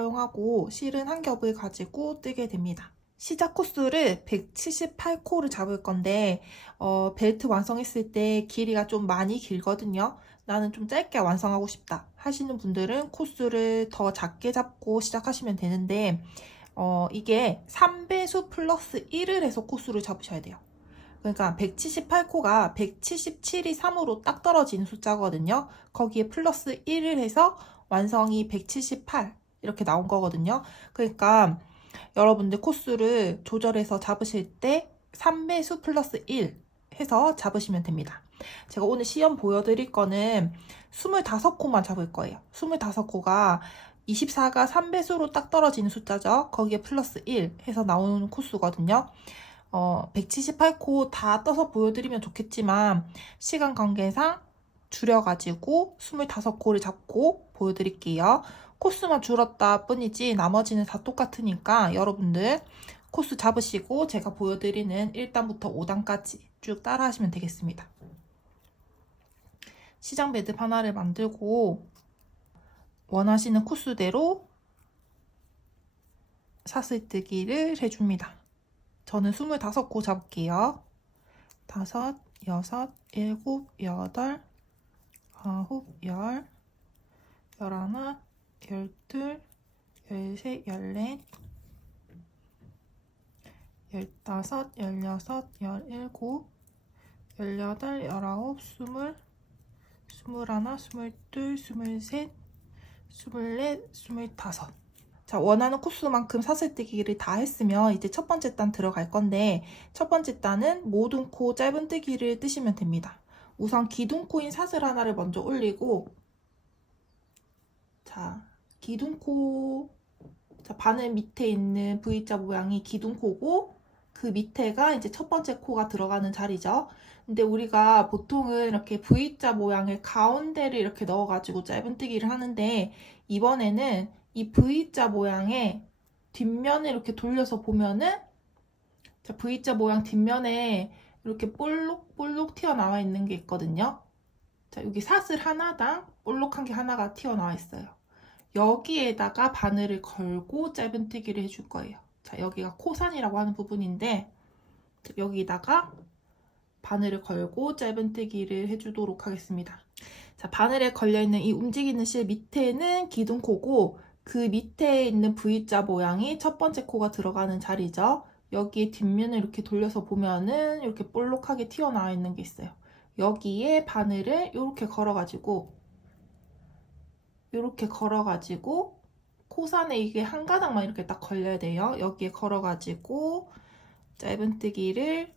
사용하고 실은 한 겹을 가지고 뜨게 됩니다. 시작 코수를 178코를 잡을 건데 벨트 완성했을 때 길이가 좀 많이 길거든요. 나는 좀 짧게 완성하고 싶다 하시는 분들은 코수를 더 작게 잡고 시작하시면 되는데 이게 3배수 플러스 1을 해서 코수를 잡으셔야 돼요. 그러니까 178코가 177이 3으로 딱 떨어지는 숫자거든요. 거기에 플러스 1을 해서 완성이 178 이렇게 나온 거거든요. 그러니까 여러분들 코수를 조절해서 잡으실 때 3배수 플러스 1 해서 잡으시면 됩니다. 제가 오늘 시험 보여드릴 거는 25코만 잡을 거예요. 25코가 24가 3배수로 딱 떨어지는 숫자죠. 거기에 플러스 1 해서 나오는 코수거든요. 178코 다 떠서 보여드리면 좋겠지만 시간 관계상 줄여가지고 25코를 잡고 보여드릴게요. 코수만 줄었다 뿐이지 나머지는 다 똑같으니까 여러분들 코수 잡으시고 제가 보여드리는 1단부터 5단까지 쭉 따라 하시면 되겠습니다. 시장 매듭 하나를 만들고 원하시는 코수대로 사슬뜨기를 해줍니다. 저는 25코 잡을게요. 5, 6, 7, 8, 9, 10, 11, 12, 13, 14, 15, 16, 17, 18, 19, 20, 21, 22, 23, 24, 25. 자, 원하는 코수만큼 사슬뜨기를 다 했으면 이제 첫 번째 단 들어갈 건데 첫 번째 단은 모든 코 짧은뜨기를 뜨시면 됩니다. 우선 기둥코인 사슬 하나를 먼저 올리고 자, 기둥코 자, 바늘 밑에 있는 V자 모양이 기둥코고 그 밑에가 이제 첫 번째 코가 들어가는 자리죠. 근데 우리가 보통은 이렇게 V자 모양을 가운데를 이렇게 넣어가지고 짧은뜨기를 하는데 이번에는 이 V자 모양의 뒷면을 이렇게 돌려서 보면은 자, V자 모양 뒷면에 이렇게 볼록볼록 튀어나와 있는 게 있거든요. 자, 여기 사슬 하나당 볼록한 게 하나가 튀어나와 있어요. 여기에다가 바늘을 걸고 짧은뜨기를 해줄 거예요. 자, 여기가 코산이라고 하는 부분인데 여기다가 바늘을 걸고 짧은뜨기를 해주도록 하겠습니다. 자, 바늘에 걸려있는 이 움직이는 실 밑에는 기둥코고 그 밑에 있는 V자 모양이 첫 번째 코가 들어가는 자리죠. 여기에 뒷면을 이렇게 돌려서 보면은 이렇게 볼록하게 튀어나와 있는 게 있어요. 여기에 바늘을 이렇게 걸어가지고 코산에 이게 한 가닥만 이렇게 딱 걸려야 돼요. 여기에 걸어가지고 짧은뜨기를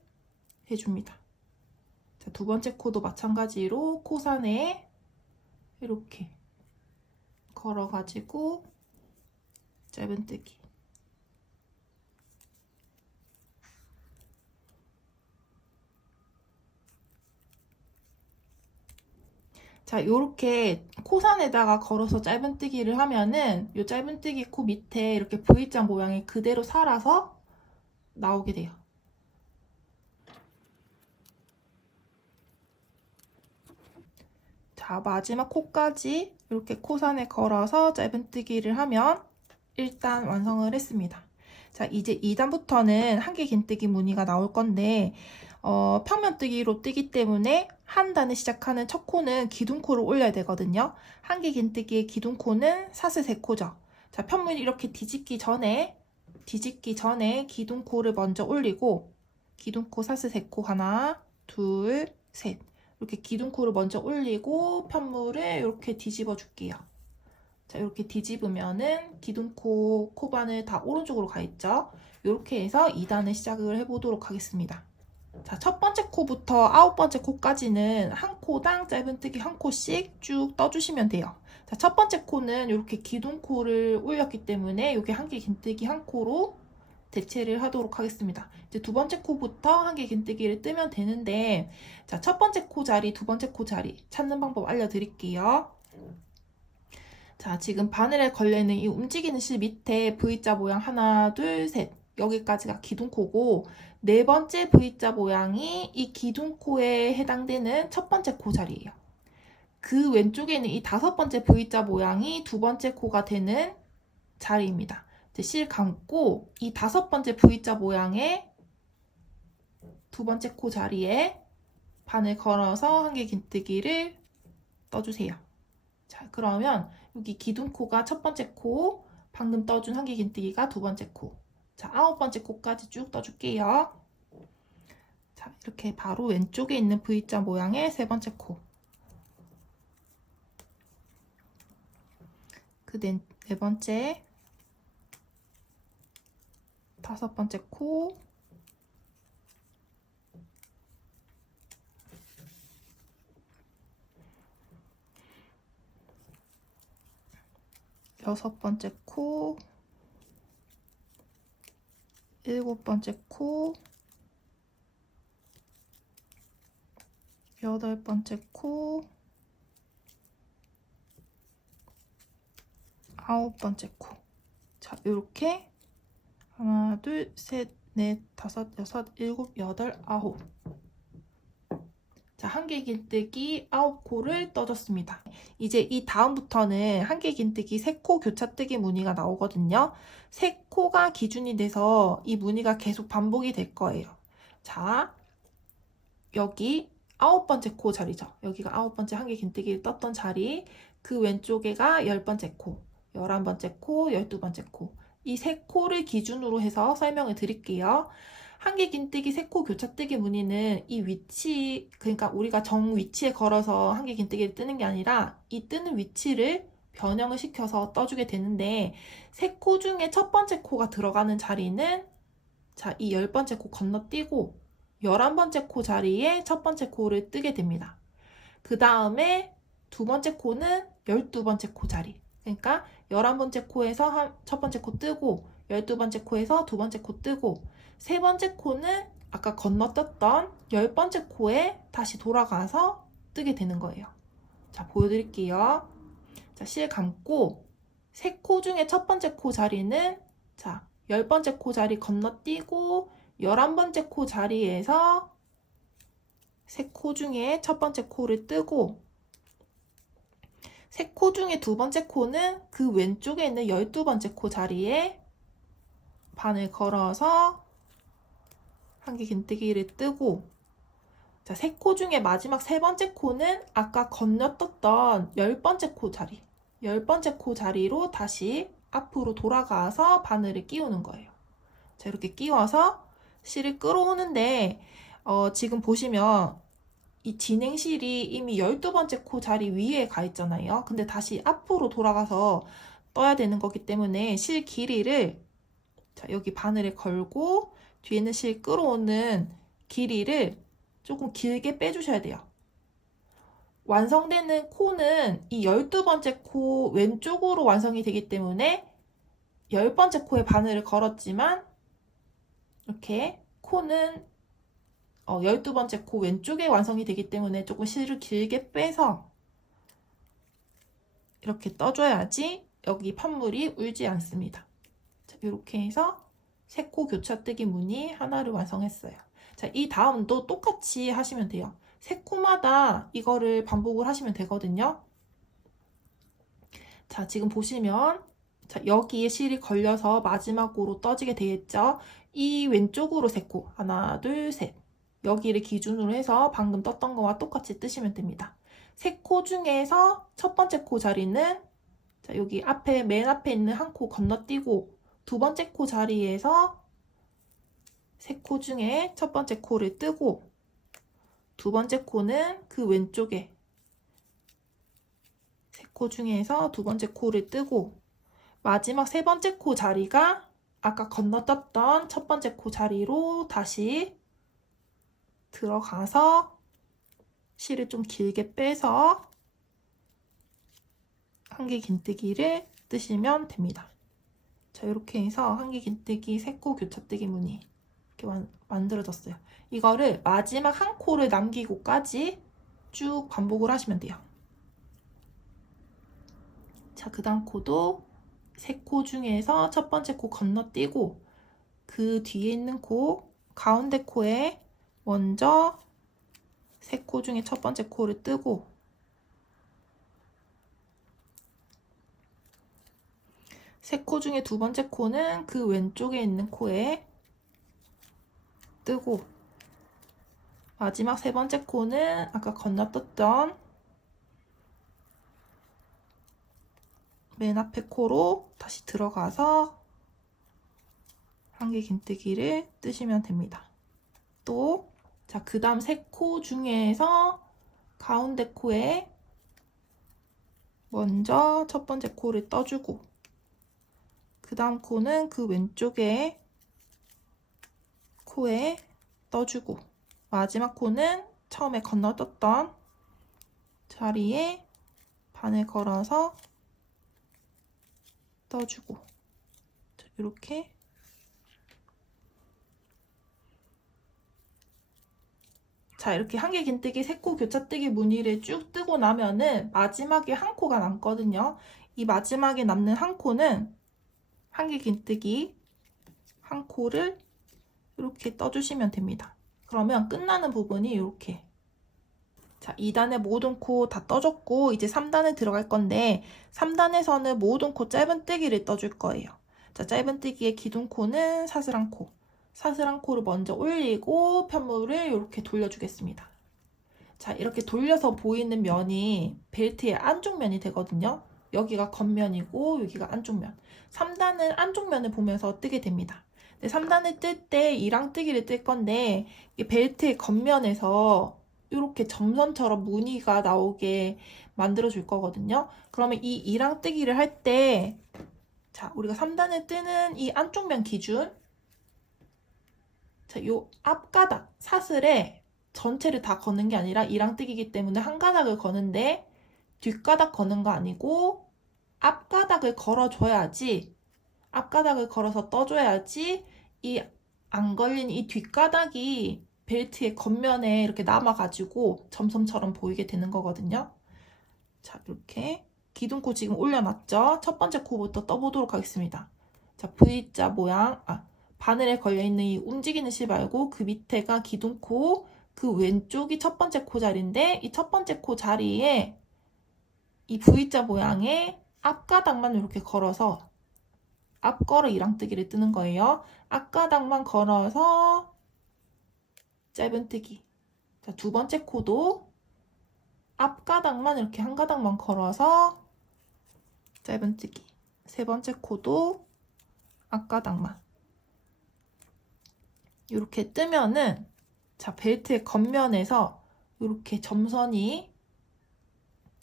해줍니다. 자, 두 번째 코도 마찬가지로 코산에 이렇게 걸어가지고 짧은뜨기. 자, 요렇게 코산에다가 걸어서 짧은뜨기를 하면은 요 짧은뜨기 코 밑에 이렇게 V자 모양이 그대로 살아서 나오게 돼요. 자, 마지막 코까지 이렇게 코산에 걸어서 짧은뜨기를 하면 1단 완성을 했습니다. 자, 이제 2단부터는 한개 긴뜨기 무늬가 나올 건데 평면뜨기로 뜨기 때문에 한 단을 시작하는 첫 코는 기둥코를 올려야 되거든요. 한개 긴뜨기의 기둥코는 사슬 3코죠. 자, 편물 이렇게 뒤집기 전에 기둥코를 먼저 올리고 기둥코 사슬 3코 하나, 둘, 셋 이렇게 기둥코를 먼저 올리고 편물을 이렇게 뒤집어 줄게요. 자, 이렇게 뒤집으면은 기둥코 코바늘 다 오른쪽으로 가 있죠. 이렇게 해서 2단을 시작을 해보도록 하겠습니다. 자, 첫 번째 코부터 9번째 코까지는 한 코당 짧은뜨기 한 코씩 쭉 떠주시면 돼요. 자, 첫 번째 코는 이렇게 기둥코를 올렸기 때문에 이게 한개 긴뜨기 한 코로 대체를 하도록 하겠습니다. 이제 두 번째 코부터 한개 긴뜨기를 뜨면 되는데 자, 첫 번째 코 자리, 두 번째 코 자리 찾는 방법 알려드릴게요. 자, 지금 바늘에 걸려있는 이 움직이는 실 밑에 V자 모양 하나, 둘, 셋 여기까지가 기둥코고 네 번째 V자 모양이 이 기둥코에 해당되는 첫 번째 코 자리예요. 그 왼쪽에 있는 이 5번째 V자 모양이 두 번째 코가 되는 자리입니다. 이제 실 감고 이 5번째 V자 모양의 2번째 코 자리에 바늘 걸어서 한길긴뜨기를 떠주세요. 자, 그러면 여기 기둥코가 1번째 코, 방금 떠준 한길긴뜨기가 2번째 코. 자, 9번째 코까지 쭉 떠줄게요. 자, 이렇게 바로 왼쪽에 있는 V자 모양의 3번째 코. 그 네 번째, 5번째 코, 여섯 번째 코, 7번째 코, 8번째 코, 9번째 코. 자, 이렇게 하나, 둘, 셋, 넷, 다섯, 여섯, 일곱, 여덟, 아홉. 자, 한길긴뜨기 9코를 떠줬습니다. 이제 이 다음부터는 한길긴뜨기 3코 교차뜨기 무늬가 나오거든요. 3코가 기준이 돼서 이 무늬가 계속 반복이 될 거예요. 자, 여기 9번째 코 자리죠. 여기가 9번째 한길긴뜨기를 떴던 자리. 그 왼쪽에가 10번째 코, 11번째 코, 12번째 코. 이 3코를 기준으로 해서 설명을 드릴게요. 한길긴뜨기 3코 교차뜨기 무늬는 이 위치, 그러니까 우리가 정 위치에 걸어서 한길긴뜨기를 뜨는 게 아니라 이 뜨는 위치를 변형을 시켜서 떠주게 되는데 3코 중에 1번째 코가 들어가는 자리는 자, 이 10번째 코 건너뛰고 11번째 코 자리에 1번째 코를 뜨게 됩니다. 그 다음에 2번째 코는 12번째 코 자리. 그러니까 11번째 코에서 1번째 코 뜨고 12번째 코에서 2번째 코 뜨고 3번째 코는 아까 건너떴던 10번째 코에 다시 돌아가서 뜨게 되는 거예요. 자, 보여드릴게요. 자, 실 감고 3코 중에 1번째 코 자리는 자, 10번째 코 자리 건너뛰고 11번째 코 자리에서 3코 중에 1번째 코를 뜨고 3코 중에 2번째 코는 그 왼쪽에 있는 12번째 코 자리에 바늘 걸어서 한길긴뜨기를 뜨고 자, 3코 중에 마지막 3번째 코는 아까 건너떴던 10번째 코 자리 10번째 코 자리로 다시 앞으로 돌아가서 바늘을 끼우는 거예요. 자, 이렇게 끼워서 실을 끌어오는데 지금 보시면 이 진행실이 이미 12번째 코 자리 위에 가 있잖아요. 근데 다시 앞으로 돌아가서 떠야 되는 거기 때문에 실 길이를 자, 여기 바늘에 걸고 뒤에는 실 끌어오는 길이를 조금 길게 빼주셔야 돼요. 완성되는 코는 이 12번째 코 왼쪽으로 완성이 되기 때문에 10번째 코에 바늘을 걸었지만 이렇게 코는 12번째 코 왼쪽에 완성이 되기 때문에 조금 실을 길게 빼서 이렇게 떠줘야지 여기 판물이 울지 않습니다. 자, 이렇게 해서 3코 교차뜨기 무늬 하나를 완성했어요. 자, 이 다음도 똑같이 하시면 돼요. 3코마다 이거를 반복을 하시면 되거든요. 자, 지금 보시면 자, 여기에 실이 걸려서 마지막으로 떠지게 되겠죠. 이 왼쪽으로 3코 하나, 둘, 셋 여기를 기준으로 해서 방금 떴던 거와 똑같이 뜨시면 됩니다. 3코 중에서 1번째 코 자리는 자, 여기 앞에 맨 앞에 있는 한 코 건너뛰고 2번째 코 자리에서 3코 중에 1번째 코를 뜨고 2번째 코는 그 왼쪽에 3코 중에서 2번째 코를 뜨고 마지막 3번째 코 자리가 아까 건너떴던 1번째 코 자리로 다시 들어가서 실을 좀 길게 빼서 한길긴뜨기를 뜨시면 됩니다. 자, 이렇게 해서 한길긴뜨기 3코 교차뜨기 무늬 이렇게 만들어졌어요. 이거를 마지막 한 코를 남기고까지 쭉 반복을 하시면 돼요. 자, 그 다음 코도 3코 중에서 1번째 코 건너뛰고 그 뒤에 있는 코 가운데 코에 먼저 3코 중에 1번째 코를 뜨고 세 코 중에 두 번째 코는 그 왼쪽에 있는 코에 뜨고, 마지막 세 번째 코는 아까 건너떴던 맨 앞에 코로 다시 들어가서 한길긴뜨기를 뜨시면 됩니다. 또, 자, 그 다음 세 코 중에서 가운데 코에 먼저 첫 번째 코를 떠주고, 그 다음 코는 그 왼쪽에 코에 떠주고, 마지막 코는 처음에 건너떴던 자리에 바늘 걸어서 떠주고, 이렇게 자, 이렇게 한길긴뜨기 세 코 교차뜨기 무늬를 쭉 뜨고 나면은 마지막에 한 코가 남거든요. 이 마지막에 남는 한 코는 한길긴뜨기 한 코를 이렇게 떠주시면 됩니다. 그러면 끝나는 부분이 이렇게. 자, 2단의 모든 코 다 떠줬고 이제 3단에 들어갈 건데 3단에서는 모든 코 짧은뜨기를 떠줄 거예요. 자, 짧은뜨기의 기둥코는 사슬한 코. 사슬한 코를 먼저 올리고 편물을 이렇게 돌려주겠습니다. 자, 이렇게 돌려서 보이는 면이 벨트의 안쪽 면이 되거든요. 여기가 겉면이고 여기가 안쪽 면. 3단은 안쪽 면을 보면서 뜨게 됩니다. 3단을 뜰 때 이랑뜨기를 뜰 건데 벨트의 겉면에서 이렇게 점선처럼 무늬가 나오게 만들어 줄 거거든요. 그러면 이 이랑뜨기를 할 때 자, 우리가 3단을 뜨는 이 안쪽 면 기준, 자, 요 앞가닥 사슬에 전체를 다 거는 게 아니라 이랑뜨기이기 때문에 한 가닥을 거는데 뒷가닥 거는 거 아니고 앞가닥을 걸어줘야지, 앞가닥을 걸어서 떠줘야지 이 안 걸린 이 뒷가닥이 벨트의 겉면에 이렇게 남아가지고 점선처럼 보이게 되는 거거든요. 자, 이렇게 기둥코 지금 올려놨죠? 첫 번째 코부터 떠보도록 하겠습니다. 자, V자 모양, 바늘에 걸려있는 이 움직이는 실 말고 그 밑에가 기둥코, 그 왼쪽이 첫 번째 코 자리인데 이 첫 번째 코 자리에 이 V자 모양의 앞가닥만 이렇게 걸어서 앞걸어 이랑뜨기를 뜨는 거예요. 앞가닥만 걸어서 짧은뜨기. 자, 두 번째 코도 앞가닥만 이렇게 한 가닥만 걸어서 짧은뜨기. 세 번째 코도 앞가닥만 이렇게 뜨면은 자, 벨트의 겉면에서 이렇게 점선이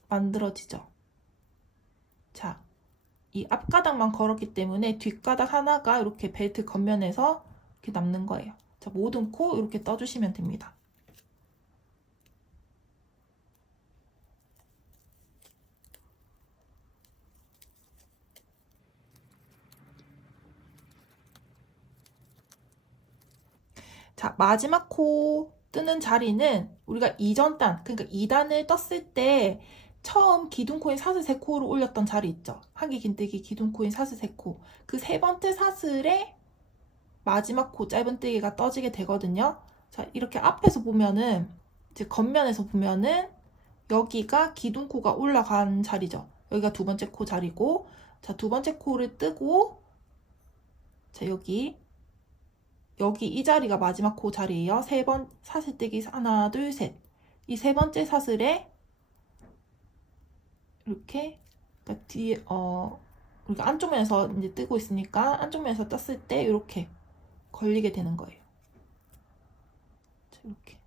만들어지죠. 자, 이 앞가닥만 걸었기 때문에 뒷가닥 하나가 이렇게 벨트 겉면에서 이렇게 남는 거예요. 자, 모든 코 이렇게 떠주시면 됩니다. 자, 마지막 코 뜨는 자리는 우리가 이전 단, 그러니까 2단을 떴을 때 처음 기둥코인 사슬 3코를 올렸던 자리 있죠. 한길긴뜨기 기둥코인 사슬 3코. 그 세 번째 사슬에 마지막 코 짧은뜨기가 떠지게 되거든요. 자, 이렇게 앞에서 보면은 이제 겉면에서 보면은 여기가 기둥코가 올라간 자리죠. 여기가 두 번째 코 자리고, 자, 두 번째 코를 뜨고, 자, 여기 이 자리가 마지막 코 자리예요. 세 번 사슬 뜨기 하나, 둘, 셋. 이 세 번째 사슬에 이렇게 그러니까 뒤에 우리가 안쪽 면에서 이제 뜨고 있으니까 안쪽 면에서 떴을 때 이렇게 걸리게 되는 거예요. 자, 이렇게.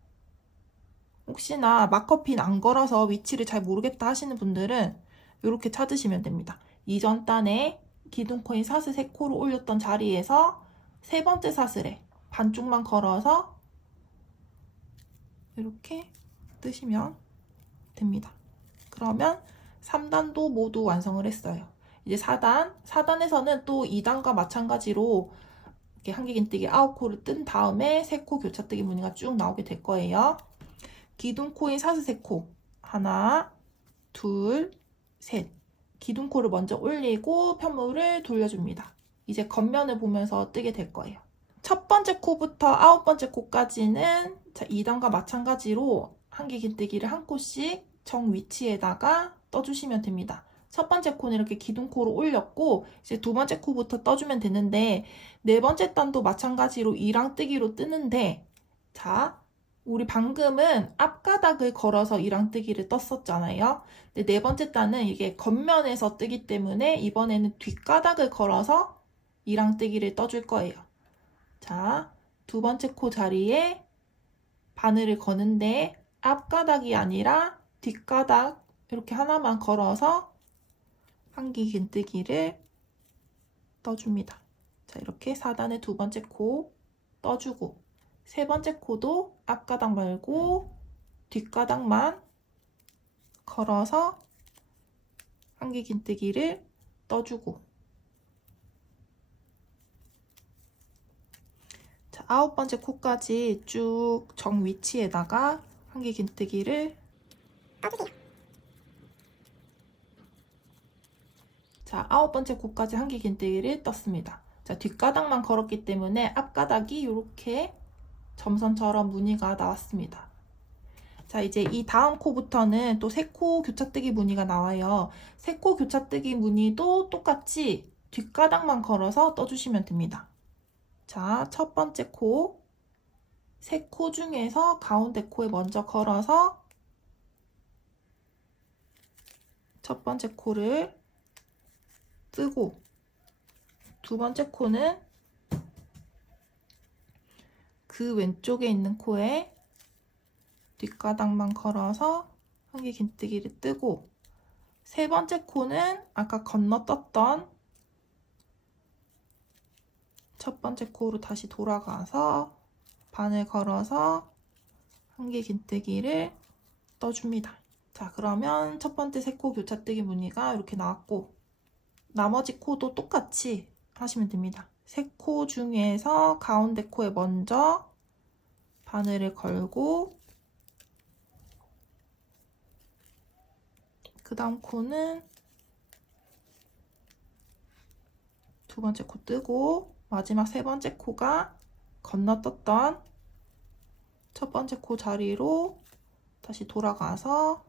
혹시나 마커핀 안 걸어서 위치를 잘 모르겠다 하시는 분들은 이렇게 찾으시면 됩니다. 이전 단에 기둥코인 사슬 3코를 올렸던 자리에서 세 번째 사슬에 반쪽만 걸어서 이렇게 뜨시면 됩니다. 그러면 3단도 모두 완성을 했어요. 이제 4단에서는 또 2단과 마찬가지로 이렇게 한길긴뜨기 9코를 뜬 다음에 3코 교차뜨기 무늬가 쭉 나오게 될 거예요. 기둥코인 사슬 3코 하나, 둘, 셋. 기둥코를 먼저 올리고 편물을 돌려줍니다. 이제 겉면을 보면서 뜨게 될 거예요. 첫 번째 코부터 9번째 코까지는 자, 2단과 마찬가지로 한길긴뜨기를 한 코씩 정 위치에다가 떠주시면 됩니다. 첫 번째 코는 이렇게 기둥코로 올렸고 이제 두 번째 코부터 떠주면 되는데 네 번째 단도 마찬가지로 이랑뜨기로 뜨는데 자, 우리 방금은 앞가닥을 걸어서 이랑뜨기를 떴었잖아요. 근데 네 번째 단은 이게 겉면에서 뜨기 때문에 이번에는 뒷가닥을 걸어서 이랑뜨기를 떠줄 거예요. 자, 두 번째 코 자리에 바늘을 거는데 앞가닥이 아니라 뒷가닥 이렇게 하나만 걸어서 한기긴뜨기를 떠줍니다. 자, 이렇게 4단의 두 번째 코 떠주고 세 번째 코도 앞가닥 말고 뒷가닥만 걸어서 한기긴뜨기를 떠주고 자, 9번째 코까지 쭉 정 위치에다가 한기긴뜨기를 떠주세요. 자, 9번째 코까지 한기긴뜨기를 떴습니다. 자, 뒷가닥만 걸었기 때문에 앞가닥이 이렇게 점선처럼 무늬가 나왔습니다. 자, 이제 이 다음 코부터는 또 세 코 교차뜨기 무늬가 나와요. 세 코 교차뜨기 무늬도 똑같이 뒷가닥만 걸어서 떠주시면 됩니다. 자, 첫 번째 코, 세 코 중에서 가운데 코에 먼저 걸어서 첫 번째 코를 뜨고 두 번째 코는 그 왼쪽에 있는 코에 뒷가닥만 걸어서 한기긴뜨기를 뜨고 세 번째 코는 아까 건너떴던 첫 번째 코로 다시 돌아가서 바늘 걸어서 한기긴뜨기를 떠줍니다. 자, 그러면 첫 번째 세 코 교차뜨기 무늬가 이렇게 나왔고 나머지 코도 똑같이 하시면 됩니다. 세 코 중에서 가운데 코에 먼저 바늘을 걸고 그 다음 코는 두 번째 코 뜨고 마지막 세 번째 코가 건너떴던 첫 번째 코 자리로 다시 돌아가서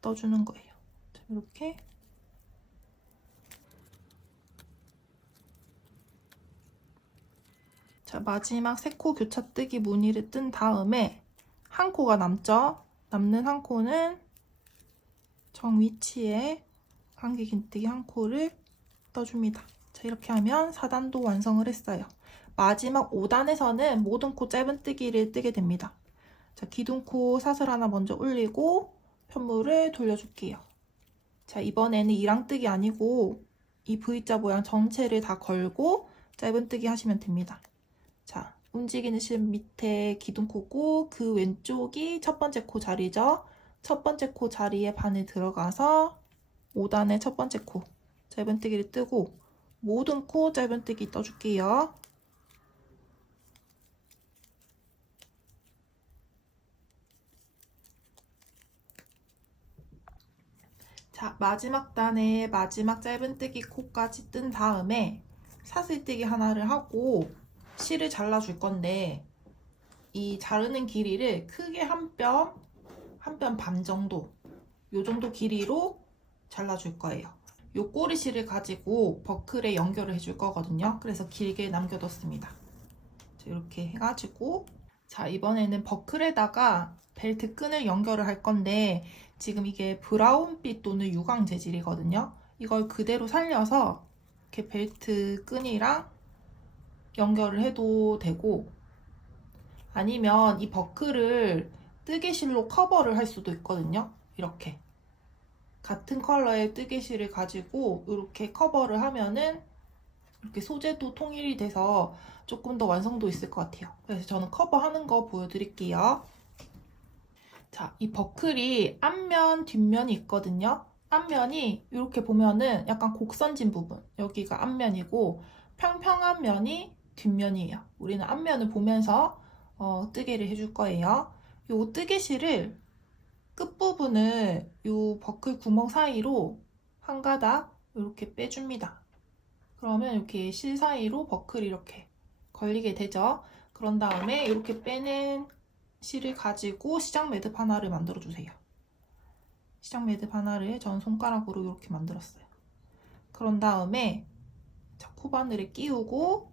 떠주는 거예요. 자, 이렇게 자, 마지막 세 코 교차뜨기 무늬를 뜬 다음에 한 코가 남죠? 남는 한 코는 정 위치에 한기긴뜨기 한 코를 떠줍니다. 자, 이렇게 하면 4단도 완성을 했어요. 마지막 5단에서는 모든 코 짧은뜨기를 뜨게 됩니다. 자, 기둥코 사슬 하나 먼저 올리고 편물을 돌려줄게요. 자, 이번에는 이랑뜨기 아니고 이 V자 모양 전체를 다 걸고 짧은뜨기 하시면 됩니다. 자, 움직이는 실 밑에 기둥코고 그 왼쪽이 첫 번째 코 자리죠. 첫 번째 코 자리에 바늘 들어가서 5단의 첫 번째 코 짧은뜨기를 뜨고 모든 코 짧은뜨기 떠줄게요. 자, 마지막 단에 마지막 짧은뜨기 코까지 뜬 다음에 사슬뜨기 하나를 하고 실을 잘라줄 건데 이 자르는 길이를 크게 한 뼘 반 정도 요 정도 길이로 잘라줄 거예요. 요 꼬리실을 가지고 버클에 연결을 해줄 거거든요. 그래서 길게 남겨뒀습니다. 자, 이렇게 해가지고 자, 이번에는 버클에다가 벨트 끈을 연결을 할 건데 지금 이게 브라운빛 또는 유광 재질이거든요. 이걸 그대로 살려서 이렇게 벨트 끈이랑 연결을 해도 되고 아니면 이 버클을 뜨개실로 커버를 할 수도 있거든요. 이렇게 같은 컬러의 뜨개실을 가지고 이렇게 커버를 하면은 이렇게 소재도 통일이 돼서 조금 더 완성도 있을 것 같아요. 그래서 저는 커버하는 거 보여드릴게요. 자, 이 버클이 앞면, 뒷면이 있거든요. 앞면이 이렇게 보면은 약간 곡선진 부분, 여기가 앞면이고 평평한 면이 뒷면이에요. 우리는 앞면을 보면서 뜨개를 해줄 거예요. 이 뜨개실을 끝부분을 이 버클 구멍 사이로 한 가닥 이렇게 빼줍니다. 그러면 이렇게 실 사이로 버클이 이렇게 걸리게 되죠. 그런 다음에 이렇게 빼낸 실을 가지고 시작 매듭 하나를 만들어 주세요. 시작 매듭 하나를 전 손가락으로 이렇게 만들었어요. 그런 다음에 자, 코바늘에 끼우고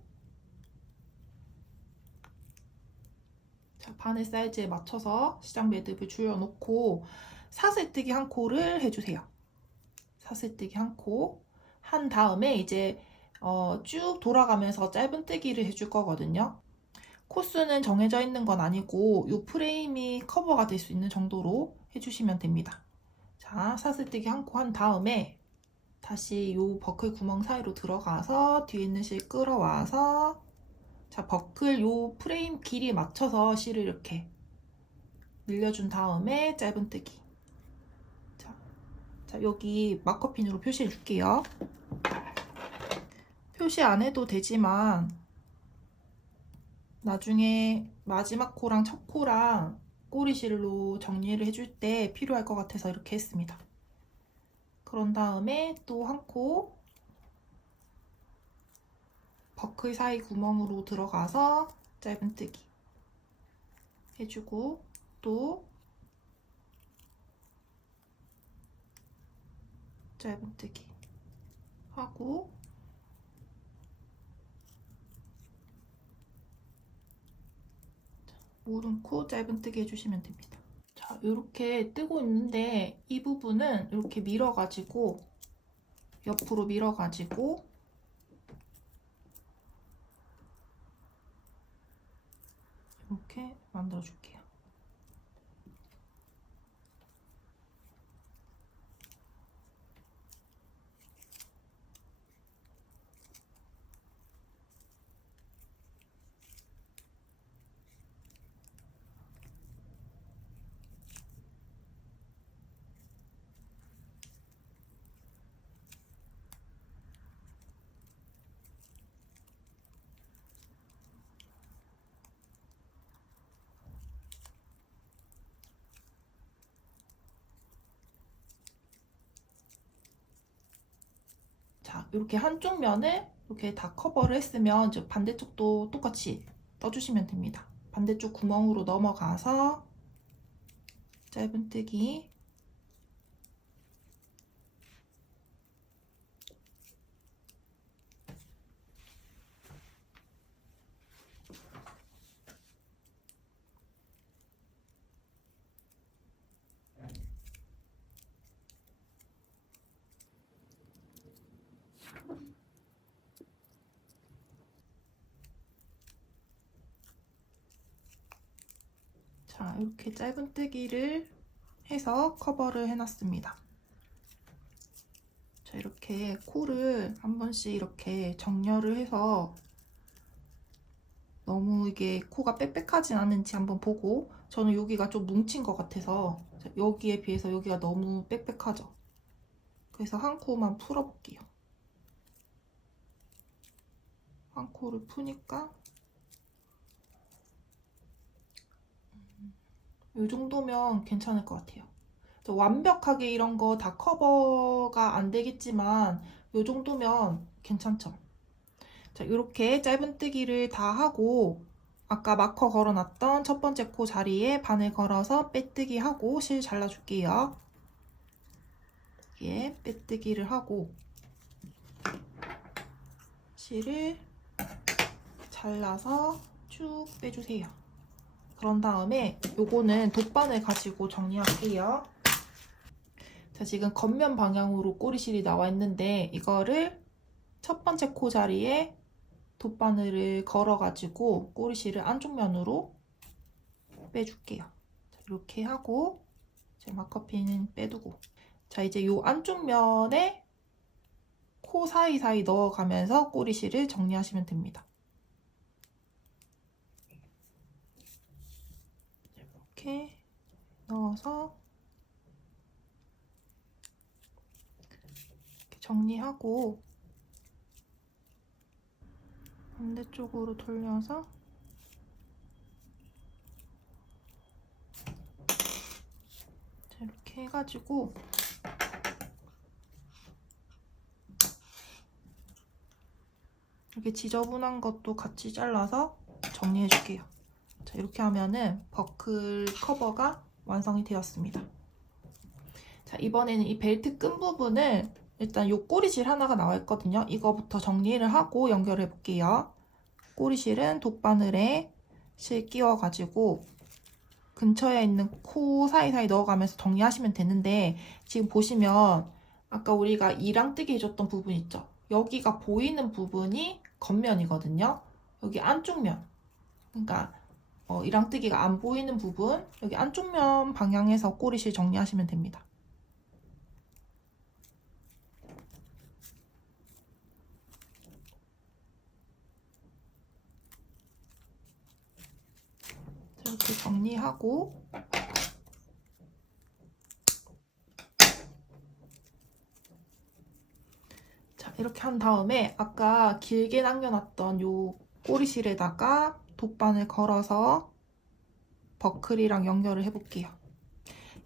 자, 바늘 사이즈에 맞춰서 시작 매듭을 줄여놓고 사슬뜨기 한 코를 해주세요. 사슬뜨기 한 코 한 다음에 이제 쭉 돌아가면서 짧은뜨기를 해줄 거거든요. 코수는 정해져 있는 건 아니고 이 프레임이 커버가 될 수 있는 정도로 해주시면 됩니다. 자, 사슬뜨기 한 코 한 다음에 다시 이 버클 구멍 사이로 들어가서 뒤에 있는 실 끌어와서 자, 버클 요 프레임 길이에 맞춰서 실을 이렇게 늘려준 다음에 짧은뜨기. 자, 여기 마커핀으로 표시해 줄게요. 표시 안 해도 되지만 나중에 마지막 코랑 첫 코랑 꼬리실로 정리를 해줄 때 필요할 것 같아서 이렇게 했습니다. 그런 다음에 또 한 코 버클 사이 구멍으로 들어가서 짧은뜨기 해주고 또 짧은뜨기 하고 모든 코 짧은뜨기 해주시면 됩니다. 자, 이렇게 뜨고 있는데 이 부분은 이렇게 밀어가지고 옆으로 밀어가지고 이렇게 만들어줄게요. 자, 이렇게 한쪽 면을 이렇게 다 커버를 했으면 이제 반대쪽도 똑같이 떠주시면 됩니다. 반대쪽 구멍으로 넘어가서 짧은뜨기 자, 이렇게 짧은뜨기를 해서 커버를 해놨습니다. 자, 이렇게 코를 한 번씩 이렇게 정렬을 해서 너무 이게 코가 빽빽하진 않은지 한번 보고 저는 여기가 좀 뭉친 것 같아서 여기에 비해서 여기가 너무 빽빽하죠. 그래서 한 코만 풀어볼게요. 한 코를 푸니까 이 정도면 괜찮을 것 같아요. 완벽하게 이런 거 다 커버가 안 되겠지만 이 정도면 괜찮죠. 자, 이렇게 짧은뜨기를 다 하고 아까 마커 걸어놨던 첫 번째 코 자리에 바늘 걸어서 빼뜨기 하고 실 잘라줄게요. 여기에 빼뜨기를 하고 실을 잘라서 쭉 빼주세요. 그런 다음에 요거는 돗바늘 가지고 정리할게요. 자, 지금 겉면 방향으로 꼬리실이 나와 있는데 이거를 첫 번째 코 자리에 돗바늘을 걸어가지고 꼬리실을 안쪽 면으로 빼줄게요. 자, 이렇게 하고 제 마커핀은 빼두고 자, 이제 요 안쪽 면에 코 사이사이 넣어가면서 꼬리실을 정리하시면 됩니다. 이렇게 넣어서 이렇게 정리하고 반대쪽으로 돌려서 자, 이렇게 해가지고 이렇게 지저분한 것도 같이 잘라서 정리해줄게요. 자, 이렇게 하면은 버클 커버가 완성이 되었습니다. 자, 이번에는 이 벨트 끈 부분을 일단 요 꼬리실 하나가 나와 있거든요. 이거부터 정리를 하고 연결해 볼게요. 꼬리실은 돗바늘에 실 끼워가지고 근처에 있는 코 사이사이 넣어가면서 정리하시면 되는데, 지금 보시면 아까 우리가 이랑뜨기 해줬던 부분 있죠? 여기가 보이는 부분이 겉면이거든요. 여기 안쪽 면, 그러니까 이랑뜨기가 안 보이는 부분, 여기 안쪽 면 방향에서 꼬리실 정리하시면 됩니다. 이렇게 정리하고, 자, 이렇게 한 다음에 아까 길게 남겨놨던 요 꼬리실에다가 돗바늘 걸어서 버클이랑 연결을 해볼게요.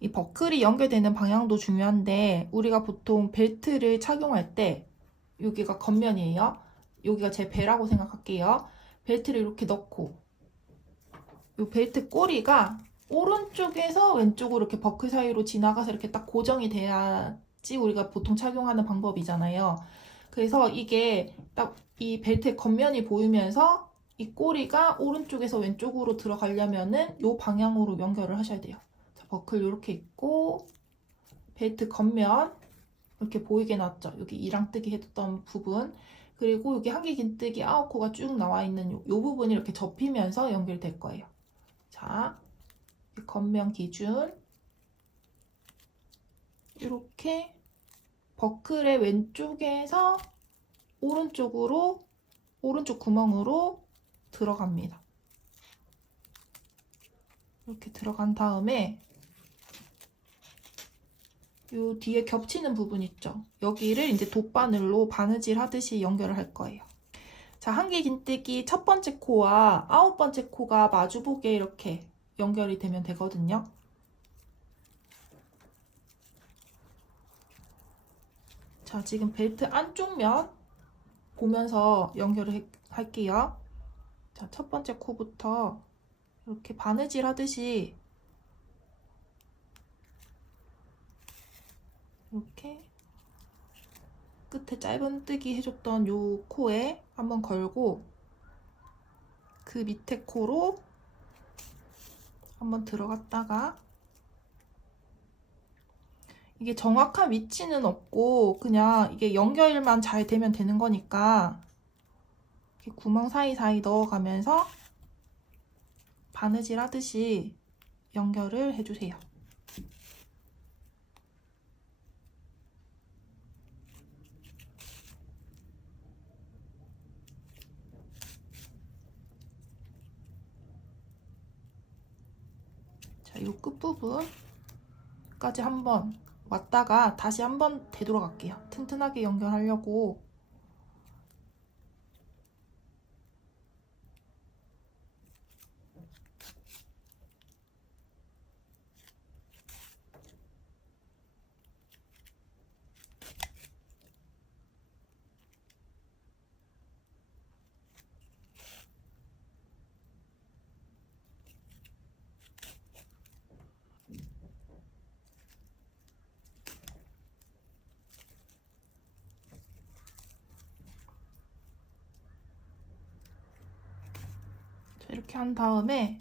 이 버클이 연결되는 방향도 중요한데, 우리가 보통 벨트를 착용할 때 여기가 겉면이에요. 여기가 제 배라고 생각할게요. 벨트를 이렇게 넣고 이 벨트 꼬리가 오른쪽에서 왼쪽으로 이렇게 버클 사이로 지나가서 이렇게 딱 고정이 돼야지 우리가 보통 착용하는 방법이잖아요. 그래서 이게 딱 이 벨트의 겉면이 보이면서 이 꼬리가 오른쪽에서 왼쪽으로 들어가려면은 이 방향으로 연결을 하셔야 돼요. 자, 버클 이렇게 있고 벨트 겉면 이렇게 보이게 놨죠. 여기 이랑뜨기 해뒀던 부분, 그리고 여기 한길긴뜨기 아웃코가 쭉 나와 있는 요 부분이 이렇게 접히면서 연결될 거예요. 자, 겉면 기준 이렇게 버클의 왼쪽에서 오른쪽으로, 오른쪽 구멍으로 들어갑니다. 이렇게 들어간 다음에 요 뒤에 겹치는 부분 있죠? 여기를 이제 돗바늘로 바느질 하듯이 연결을 할 거예요. 자, 한길긴뜨기 첫 번째 코와 9번째 코가 마주보게 이렇게 연결이 되면 되거든요. 자, 지금 벨트 안쪽 면 보면서 연결을 할게요. 자, 첫 번째 코부터 이렇게 바느질 하듯이 이렇게 끝에 짧은뜨기 해줬던 요 코에 한번 걸고 그 밑에 코로 한번 들어갔다가, 이게 정확한 위치는 없고 그냥 이게 연결만 잘 되면 되는 거니까 이렇게 구멍 사이사이 넣어가면서 바느질 하듯이 연결을 해주세요. 자, 이 끝부분까지 한번 왔다가 다시 한번 되돌아갈게요. 튼튼하게 연결하려고. 이렇게 한 다음에,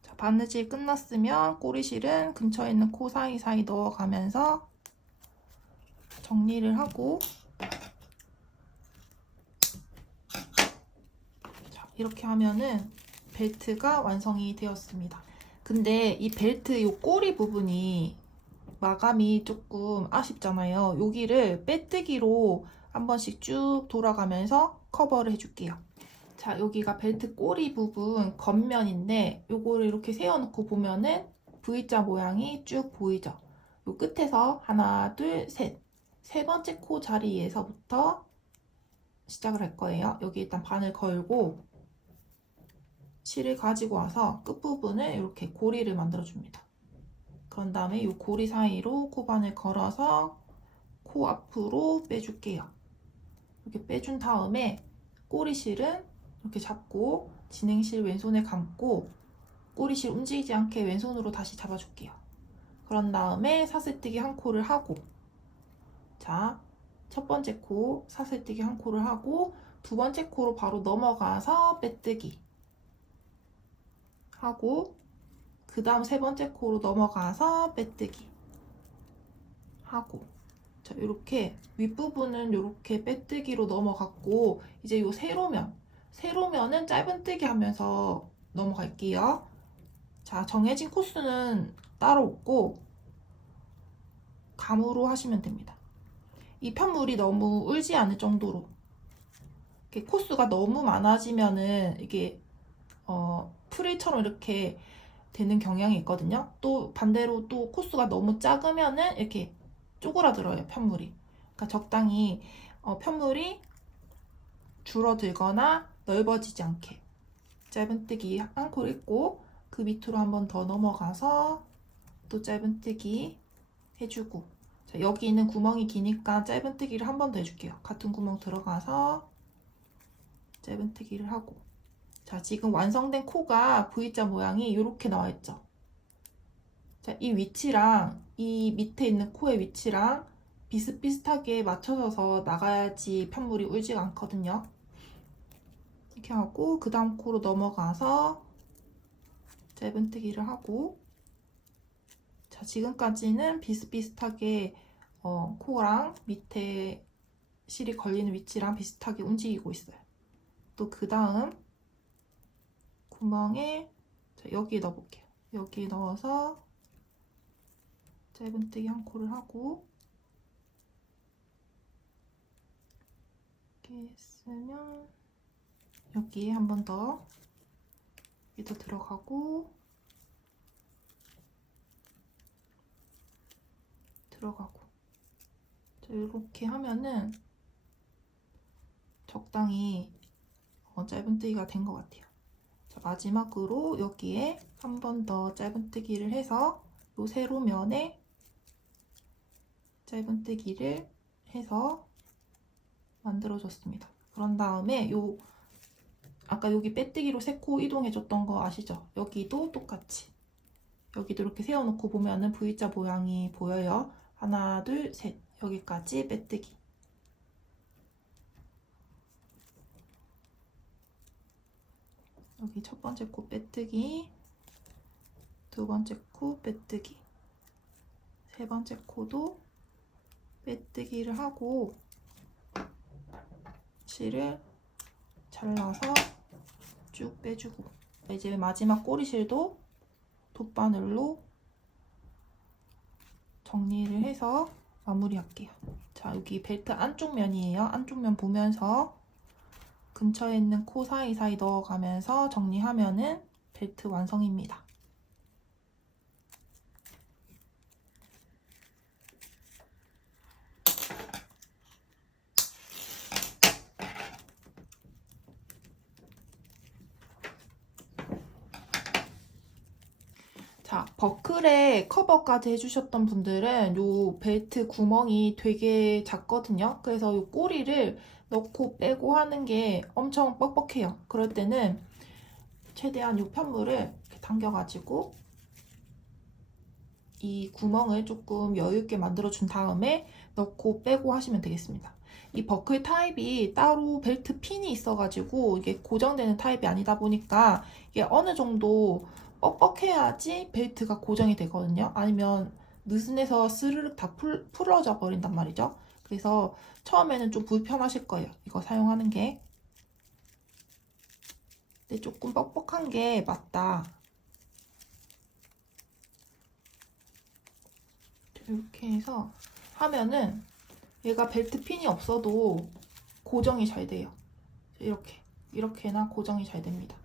자, 바느질 끝났으면 꼬리실은 근처에 있는 코 사이사이 넣어가면서 정리를 하고, 자, 이렇게 하면은 벨트가 완성이 되었습니다. 근데 이 벨트 요 꼬리 부분이 마감이 조금 아쉽잖아요. 여기를 빼뜨기로 한 번씩 쭉 돌아가면서 커버를 해줄게요. 자, 여기가 벨트 꼬리 부분 겉면인데 요거를 이렇게 세워놓고 보면은 V자 모양이 쭉 보이죠? 요 끝에서 하나, 둘, 셋. 세 번째 코 자리에서부터 시작을 할 거예요. 여기 일단 바늘 걸고 실을 가지고 와서 끝부분을 이렇게 고리를 만들어줍니다. 그런 다음에 이 고리 사이로 코바늘 걸어서 코 앞으로 빼줄게요. 이렇게 빼준 다음에 꼬리실은 이렇게 잡고 진행실 왼손에 감고 꼬리실 움직이지 않게 왼손으로 다시 잡아줄게요. 그런 다음에 사슬뜨기 한 코를 하고, 자, 첫 번째 코 사슬뜨기 한 코를 하고 두 번째 코로 바로 넘어가서 빼뜨기 하고, 그 다음 세 번째 코로 넘어가서 빼뜨기 하고, 자, 이렇게 윗부분은 이렇게 빼뜨기로 넘어갔고, 이제 요 세로면은 짧은뜨기 하면서 넘어갈게요. 자, 정해진 코스는 따로 없고 감으로 하시면 됩니다. 이 편물이 너무 울지 않을 정도로, 이렇게 코스가 너무 많아지면은 이게 프릴처럼 이렇게 되는 경향이 있거든요. 또 반대로 또 코스가 너무 작으면은 이렇게 쪼그라들어요, 편물이. 그러니까 적당히 편물이 줄어들거나 넓어지지 않게 짧은뜨기 한 코 있고, 그 밑으로 한 번 더 넘어가서 또 짧은뜨기 해주고, 자, 여기 있는 구멍이 기니까 짧은뜨기를 한 번 더 해줄게요. 같은 구멍 들어가서 짧은뜨기를 하고, 자, 지금 완성된 코가 V자 모양이 이렇게 나와 있죠. 자, 이 위치랑 이 밑에 있는 코의 위치랑 비슷비슷하게 맞춰져서 나가야지 편물이 울지가 않거든요. 이렇게 하고 그 다음 코로 넘어가서 짧은뜨기를 하고, 자, 지금까지는 비슷비슷하게 코랑 밑에 실이 걸리는 위치랑 비슷하게 움직이고 있어요. 또 그 다음 구멍에, 자, 여기에 넣어볼게요. 여기에 넣어서 짧은뜨기 한 코를 하고, 이렇게 했으면 여기에 한 번 더 여기도 들어가고 자, 이렇게 하면은 적당히 짧은뜨기가 된 것 같아요. 자, 마지막으로 여기에 한 번 더 짧은뜨기를 해서 요 세로면에 짧은뜨기를 해서 만들어줬습니다. 그런 다음에 아까 여기 빼뜨기로 3코 이동해줬던 거 아시죠? 여기도 똑같이 여기도 이렇게 세워놓고 보면은 V자 모양이 보여요. 하나, 둘, 셋. 여기까지 빼뜨기. 여기 첫 번째 코 빼뜨기, 두 번째 코 빼뜨기, 세 번째 코도 빼뜨기를 하고 실을 잘라서 쭉 빼주고, 이제 마지막 꼬리실도 돗바늘로 정리를 해서 마무리할게요. 자, 여기 벨트 안쪽 면이에요. 안쪽 면 보면서 근처에 있는 코 사이사이 넣어가면서 정리하면은 벨트 완성입니다. 자, 버클에 커버까지 해주셨던 분들은 요 벨트 구멍이 되게 작거든요. 그래서 요 꼬리를 넣고 빼고 하는 게 엄청 뻑뻑해요. 그럴 때는 최대한 요 편물을 이렇게 당겨가지고 이 구멍을 조금 여유있게 만들어준 다음에 넣고 빼고 하시면 되겠습니다. 이 버클 타입이 따로 벨트 핀이 있어가지고 이게 고정되는 타입이 아니다 보니까 이게 어느 정도 뻑뻑해야지 벨트가 고정이 되거든요. 아니면 느슨해서 스르륵 다 풀어져 버린단 말이죠. 그래서 처음에는 좀 불편하실 거예요, 이거 사용하는 게. 근데 조금 뻑뻑한 게 맞다. 이렇게 해서 하면은 얘가 벨트 핀이 없어도 고정이 잘 돼요. 이렇게나 고정이 잘 됩니다.